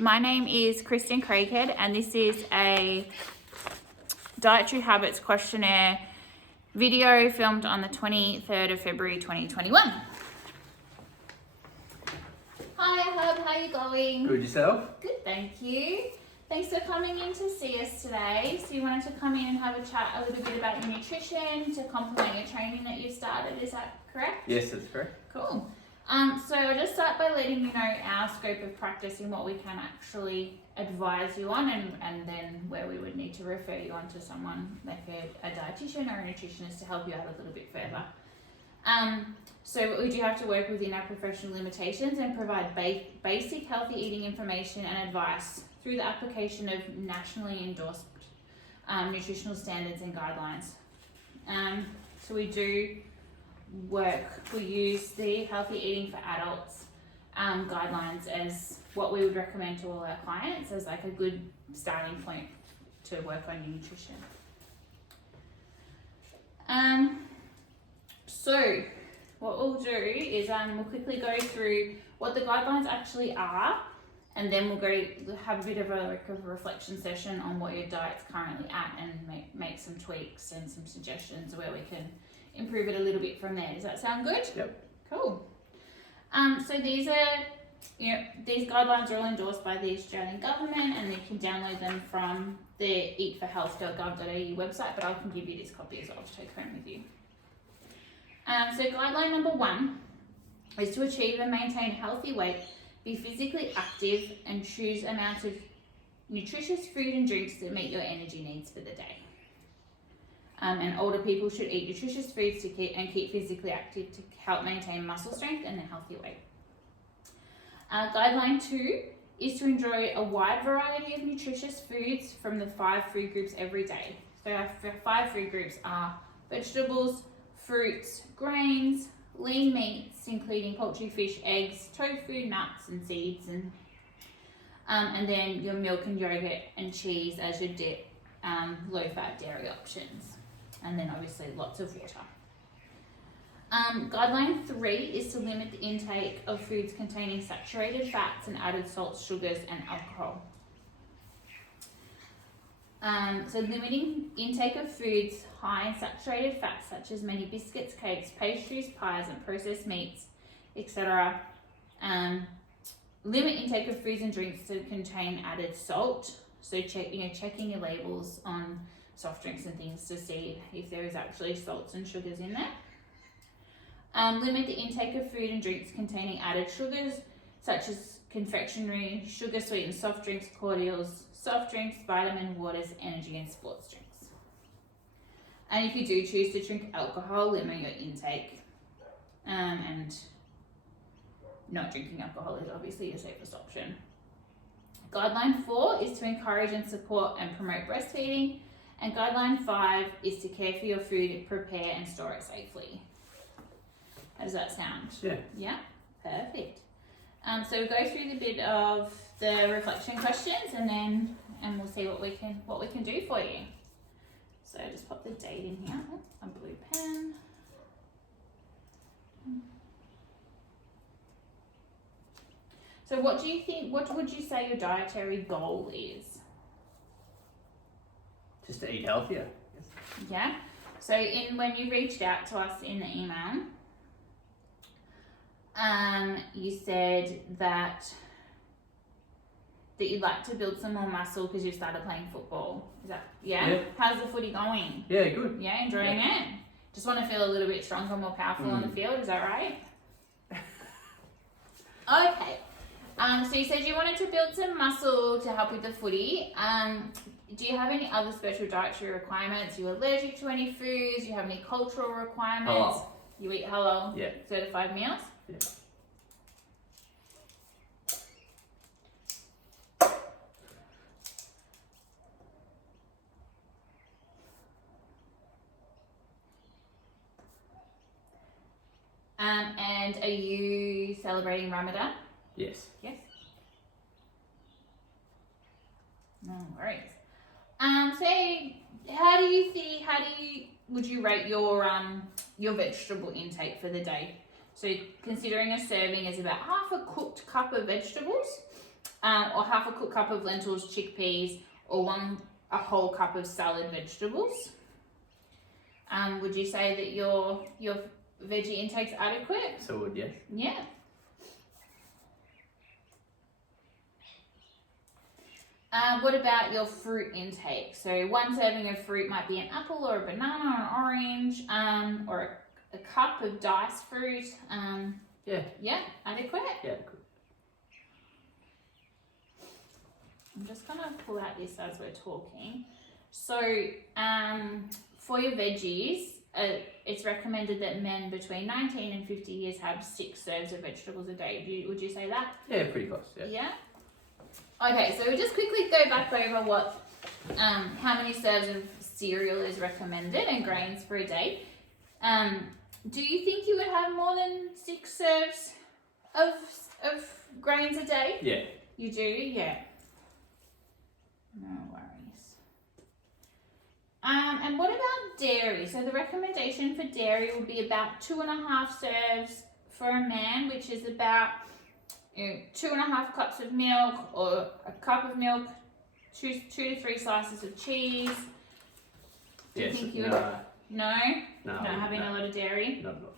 My name is Kristen Craighead, and this is a Dietary Habits Questionnaire video filmed on the 23rd of February 2021. Hi Hub, how are you going? Good, yourself? Good, thank you. Thanks for coming in to see us today. So you wanted to come in and have a chat a little bit about your nutrition to complement your training that you've started, is that correct? Yes, that's correct. Cool. So I'll just start by letting you know our scope of practice and what we can actually advise you on, and then where we would need to refer you on to someone like a dietitian or a nutritionist to help you out a little bit further. So we do have to work within our professional limitations and provide basic healthy eating information and advice through the application of nationally endorsed nutritional standards and guidelines. So we do we use the Healthy Eating for Adults guidelines as what we would recommend to all our clients as like a good starting point to work on your nutrition. So what we'll do is we'll quickly go through what the guidelines actually are, and then we'll have a bit of a reflection session on what your diet's currently at and make some tweaks and some suggestions where we can improve it a little bit from there. Does that sound good? Yep. Cool. So these guidelines are all endorsed by the Australian government, and you can download them from the eatforhealth.gov.au website, but I can give you this copy as well to take home with you. So guideline number 1 is to achieve and maintain a healthy weight, be physically active, and choose amounts of nutritious food and drinks that meet your energy needs for the day. And older people should eat nutritious foods to keep physically active to help maintain muscle strength and a healthy weight. Guideline 2 is to enjoy a wide variety of nutritious foods from the 5 food groups every day. So our 5 food groups are vegetables, fruits, grains, lean meats, including poultry, fish, eggs, tofu, nuts, and seeds, and then your milk and yogurt and cheese as your low-fat dairy options. And then obviously lots of water. Guideline 3 is to limit the intake of foods containing saturated fats and added salts, sugars, and alcohol. So limiting intake of foods high in saturated fats such as many biscuits, cakes, pastries, pies, and processed meats, etc. Limit intake of foods and drinks to contain added salt. So checking your labels on soft drinks and things to see if there is actually salts and sugars in there. Limit the intake of food and drinks containing added sugars such as confectionery, sugar sweetened soft drinks, cordials, soft drinks, vitamin waters, energy and sports drinks. And if you do choose to drink alcohol, limit your intake. And not drinking alcohol is obviously your safest option. Guideline 4 is to encourage and support and promote breastfeeding. And guideline 5 is to care for your food, prepare and store it safely. How does that sound? Yeah. Yeah? Perfect. So we'll go through the bit of the reflection questions and we'll see what we can do for you. So just pop the date in here. A blue pen. So what would you say your dietary goal is? Just to eat healthier. Yeah. So when you reached out to us in the email, you said that you'd like to build some more muscle because you started playing football. Is that Yeah. How's the footy going? Yeah, good. Yeah, enjoying it. Just want to feel a little bit stronger, more powerful on the field. Is that right? Okay. So you said you wanted to build some muscle to help with the footy. Do you have any other special dietary requirements? Are you allergic to any foods? Do you have any cultural requirements? Halal. You eat halal? Yeah. Certified meals? Yeah. And are you celebrating Ramadan? Yes. Yes. No worries. So would you rate your vegetable intake for the day? So considering a serving is about half a cooked cup of vegetables, or half a cooked cup of lentils, chickpeas, or a whole cup of salad vegetables. Would you say that your veggie intake's adequate? So would, yes. Yeah. What about your fruit intake? So one serving of fruit might be an apple or a banana or an orange, or a cup of diced fruit. Yeah. Yeah, adequate. Yeah, good. I'm just gonna pull out this as we're talking. So, for your veggies, it's recommended that men between 19 and 50 years have 6 serves of vegetables a day. Would you say that? Yeah, pretty close. Yeah. Yeah. Okay, so we'll just quickly go back over what, how many serves of cereal is recommended and grains for a day. Do you think you would have more than 6 serves of grains a day? Yeah. You do, yeah. No worries. And what about dairy? So the recommendation for dairy would be about 2.5 serves for a man, which is about 2.5 cups of milk, or a cup of milk, 2 to 3 slices of cheese. Do you Yes. think you No. would? No? No. Not having a lot of dairy? Not a lot.